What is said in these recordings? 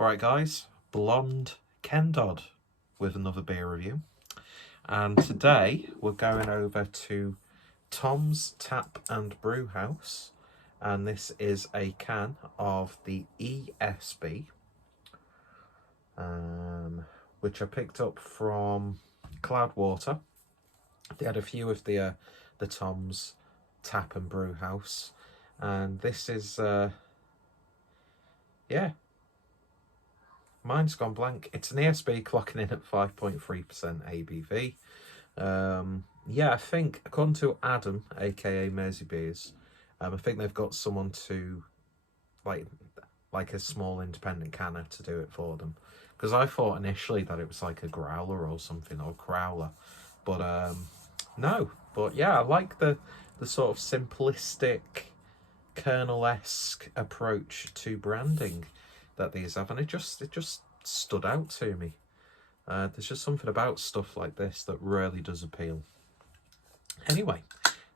Alright guys, Blonde Ken Dodd with another beer review. And today we're going over to Tom's Tap and Brew House. And this is a can of the ESB, which I picked up from Cloudwater. They had a few of the Tom's Tap and Brew House. And this is, yeah. Mine's gone blank. It's an ESB clocking in at 5.3% ABV. Yeah, I think, according to Adam, aka Mersey Beers, I think they've got someone to, like a small independent canner to do it for them. Because I thought initially that it was like a growler or something, or crowler. But, no. But yeah, I like the sort of simplistic, kernel-esque approach to branding that these have, and it just stood out to me. There's just something about stuff like this that really does appeal. Anyway,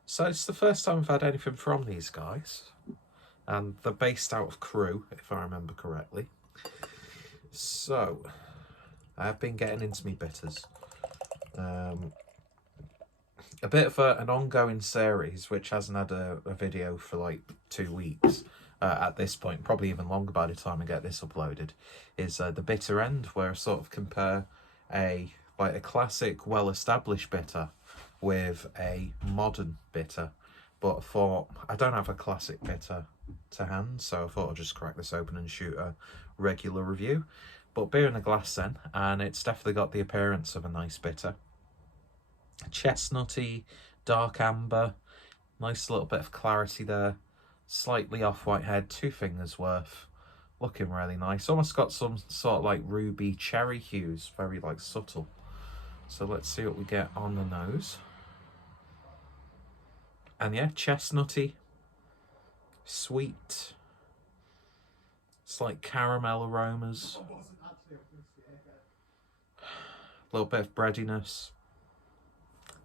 so it's the first time I've had anything from these guys, and they're based out of Crewe, if I remember correctly. So I've been getting into me bitters. A bit of an ongoing series which hasn't had a video for like 2 weeks. At this point, probably even longer by the time I get this uploaded, is the bitter end, where I sort of compare a classic, well-established bitter with a modern bitter. But I thought I don't have a classic bitter to hand, so I thought I'd just crack this open and shoot a regular review. But beer in a glass then, and it's definitely got the appearance of a nice bitter. Chestnutty, dark amber, nice little bit of clarity there. Slightly off-white head, 2 fingers worth, looking really nice. Almost got some sort of like ruby cherry hues, very like subtle. So let's see what we get on the nose. And yeah, chestnutty, sweet, slight caramel aromas, a little bit of breadiness.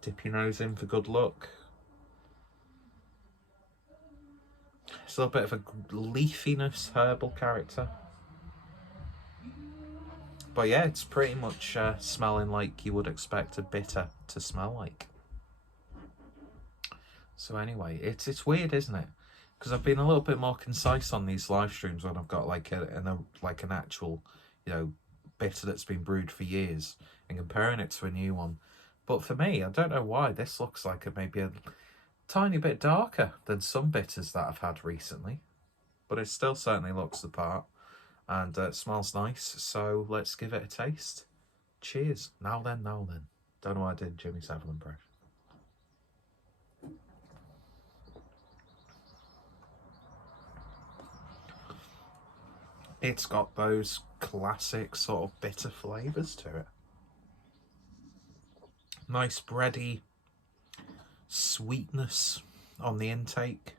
Dip your nose in for good luck. It's a little bit of a leafiness, herbal character. But yeah, it's pretty much smelling like you would expect a bitter to smell like. So anyway, it's weird, isn't it? Because I've been a little bit more concise on these live streams when I've got like an actual, you know, bitter that's been brewed for years and comparing it to a new one. But for me, I don't know why, this looks like maybe a tiny bit darker than some bitters that I've had recently, but it still certainly looks the part, and it smells nice. So let's give it a taste. Cheers. Now then. Don't know why I did Jimmy Savile impression. It's got those classic sort of bitter flavours to it. Nice bready sweetness on the intake.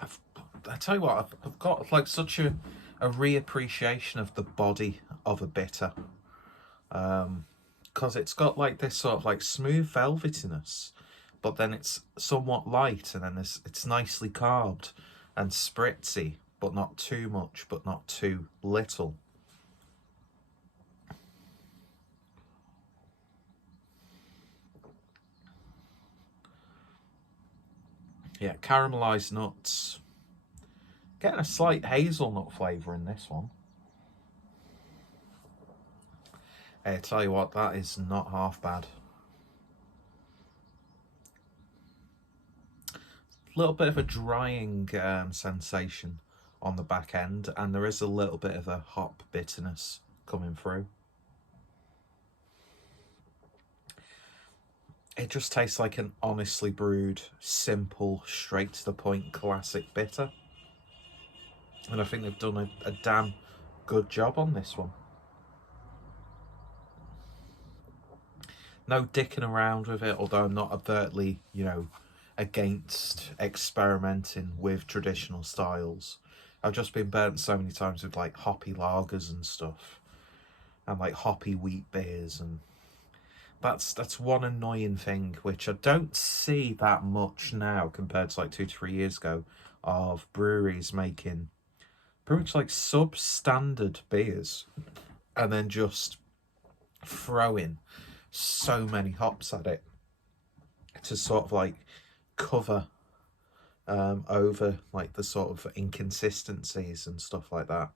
I tell you what, I've got like such a reappreciation of the body of a bitter, because it's got like this sort of like smooth velvetiness, but then it's somewhat light, and then it's nicely carved and spritzy, but not too much, but not too little. Yeah, caramelised nuts. Getting a slight hazelnut flavour in this one. Hey, I tell you what, that is not half bad. A little bit of a drying sensation on the back end, and there is a little bit of a hop bitterness coming through. It just tastes like an honestly brewed, simple, straight to the point classic bitter. And I think they've done a damn good job on this one. No dicking around with it, although I'm not overtly, you know, against experimenting with traditional styles. I've just been burnt so many times with like hoppy lagers and stuff, and like hoppy wheat beers, and that's one annoying thing, which I don't see that much now compared to like 2 to 3 years ago, of breweries making pretty much like substandard beers and then just throwing so many hops at it to sort of like cover over like the sort of inconsistencies and stuff like that.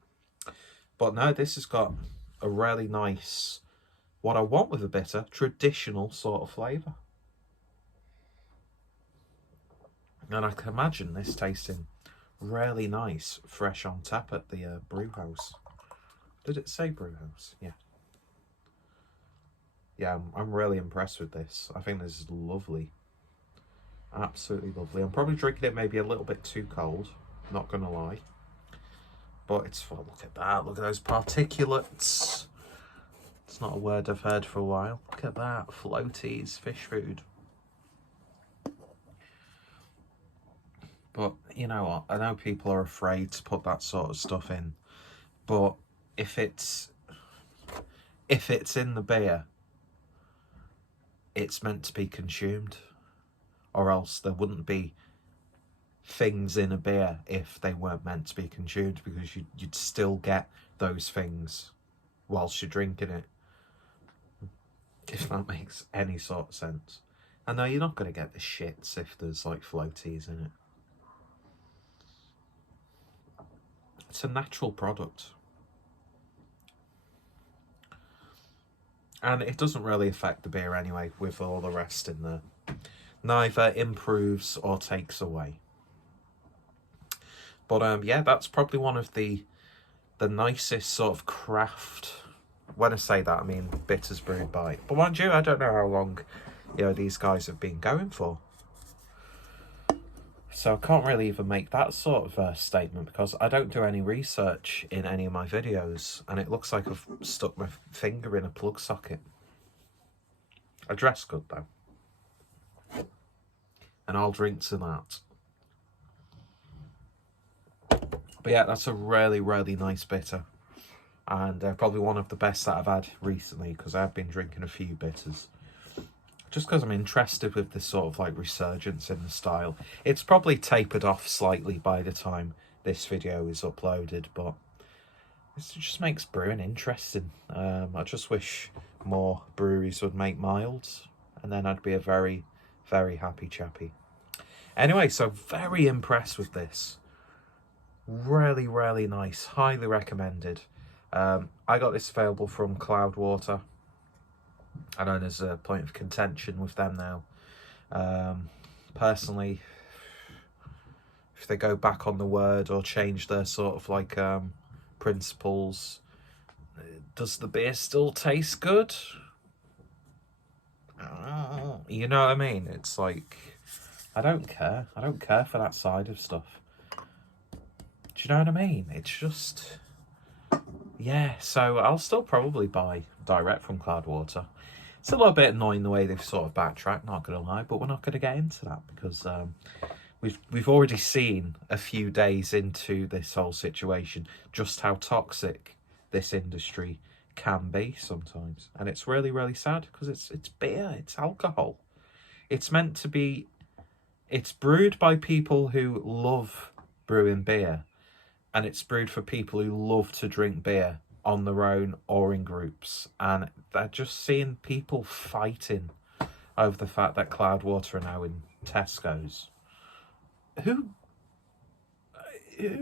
But no, this has got a really nice, what I want with a bitter, traditional sort of flavour. And I can imagine this tasting really nice, fresh on tap at the brew house. Did it say brew house? Yeah. Yeah, I'm really impressed with this. I think this is lovely. Absolutely lovely. I'm probably drinking it maybe a little bit too cold, not gonna lie. But it's fun. Look at that. Look at those particulates. It's not a word I've heard for a while. Look at that. Floaties, fish food. But you know what? I know people are afraid to put that sort of stuff in. But if it's in the beer, it's meant to be consumed. Or else there wouldn't be things in a beer if they weren't meant to be consumed, because you'd still get those things whilst you're drinking it, if that makes any sort of sense. I know you're not going to get the shits if there's like floaties in it. It's a natural product. And it doesn't really affect the beer anyway, with all the rest in there. Neither improves or takes away. But yeah, that's probably one of the nicest sort of craft. When I say that, I mean bitters brewed by. But mind you, I don't know how long, you know, these guys have been going for. So I can't really even make that sort of statement, because I don't do any research in any of my videos, and it looks like I've stuck my finger in a plug socket. I dress good though. And I'll drink to that. But yeah, that's a really, really nice bitter. And probably one of the best that I've had recently, because I've been drinking a few bitters. Just because I'm interested with this sort of like resurgence in the style. It's probably tapered off slightly by the time this video is uploaded, but it just makes brewing interesting. I just wish more breweries would make milds, and then I'd be a very, very happy chappy. Anyway, so very impressed with this. Really, really nice. Highly recommended. I got this available from Cloudwater. I know there's a point of contention with them now. Personally, if they go back on the word or change their sort of like principles, does the beer still taste good? You know what I mean? It's like, I don't care. I don't care for that side of stuff. Do you know what I mean? It's just, yeah. So I'll still probably buy direct from Cloudwater. It's a little bit annoying the way they've sort of backtracked, not gonna lie, but we're not gonna get into that, because we've already seen a few days into this whole situation just how toxic this industry can be sometimes, and it's really, really sad, because it's beer, it's alcohol. It's meant to be. It's brewed by people who love brewing beer, and it's brewed for people who love to drink beer on their own or in groups, and they're just seeing people fighting over the fact that Cloudwater are now in Tesco's. Who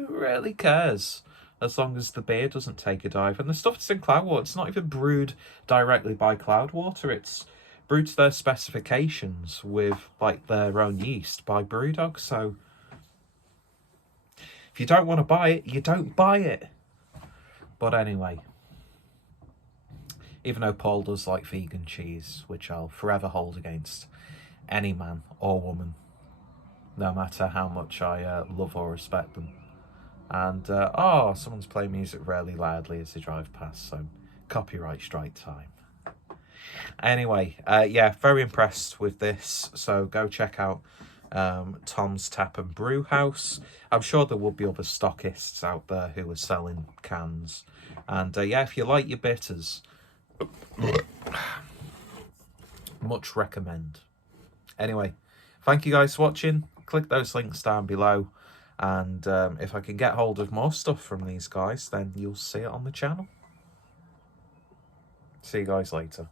really cares, as long as the beer doesn't take a dive? And the stuff that's in Cloudwater, it's not even brewed directly by Cloudwater, it's brewed to their specifications with like their own yeast by Brewdog. So if you don't want to buy it, you don't buy it. But anyway, even though Paul does like vegan cheese, which I'll forever hold against any man or woman, no matter how much I love or respect them. And, oh, someone's playing music really loudly as they drive past, so copyright strike time. Anyway, yeah, very impressed with this, so go check out Tom's Tap and Brew House. I'm sure there will be other stockists out there who are selling cans. And yeah, if you like your bitters, Much recommend. Anyway, thank you guys for watching. Click those links down below. And if I can get hold of more stuff from these guys, then you'll see it on the channel. See you guys later.